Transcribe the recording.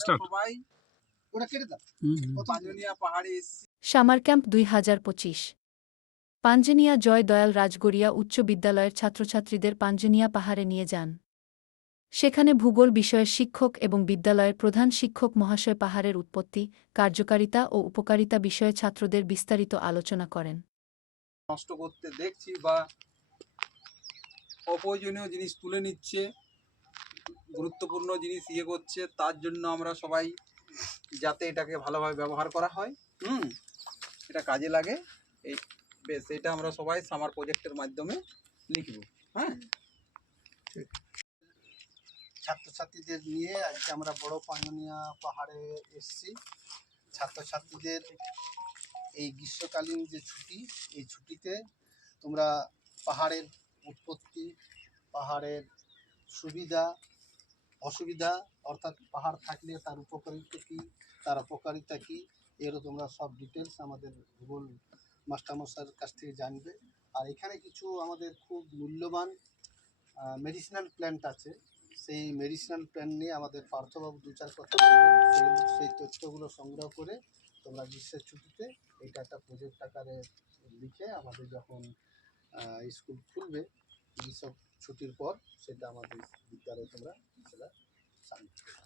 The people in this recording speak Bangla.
স্টার্ট। সবাই ওটা কেটে দাও। পাঁচজনিয়া পাহাড়ে এসছি। সামার ক্যাম্প ২০২৫ পাঞ্জেনিয়া জয় দয়াল রাজগড়িয়া উচ্চ বিদ্যালয়ের ছাত্রছাত্রীদের পাঞ্জেনিয়া পাহাড়ে নিয়ে যান। সেখানে ভূগোল বিষয়ের শিক্ষক এবং বিদ্যালয়ের প্রধান শিক্ষক মহাশয় পাহাড়ের উৎপত্তি, কার্যকারিতা ও উপকারিতা বিষয়ে ছাত্রদের বিস্তারিত আলোচনা করেন। নষ্ট করতে দেখছি বা অপ্রয়োজনীয় জিনিস তুলে নিচ্ছে, গুরুত্বপূর্ণ জিনিস করছে, তার জন্য আমরা সবাই যাতে এটাকে ভালোভাবে ব্যবহার করা হয়, এটা কাজে লাগে, এই বেশ এটা আমরা সবাই সামার প্রজেক্টের মাধ্যমে লিখব। হ্যাঁ, ছাত্রছাত্রীদের নিয়ে আজকে আমরা বড় পাঞ্জনিয়া পাহাড়ে এসেছি। ছাত্রছাত্রীদের এই গ্রীষ্মকালীন যে ছুটি, এই ছুটিতে তোমরা পাহাড়ের উৎপত্তি, পাহাড়ের সুবিধা অসুবিধা, অর্থাৎ পাহাড় থাকলে তার উপকারিতা কী, তার অপকারিতা কী, এরও তোমরা সব ডিটেলস আমাদের ভূগোল মাস্টারমশাইয়ের কাছ থেকে জানবে। আর এখানে কিছু আমাদের খুব মূল্যবান মেডিসিনাল প্ল্যান্ট আছে, সেই মেডিসিনাল প্ল্যান্ট নিয়ে আমাদের পার্থবাবু দু চার কথা বলবেন। সেই তথ্যগুলো সংগ্রহ করে তোমরা গ্রীষ্মের ছুটিতে এটা একটা প্রজেক্ট আকারে লিখে আমাদের যখন স্কুল খুলবে গ্রীষ্ম ছুটির পর সেটা আমাদের বিদ্যালয়ে তোমরা সেটা সাবমিট করবে।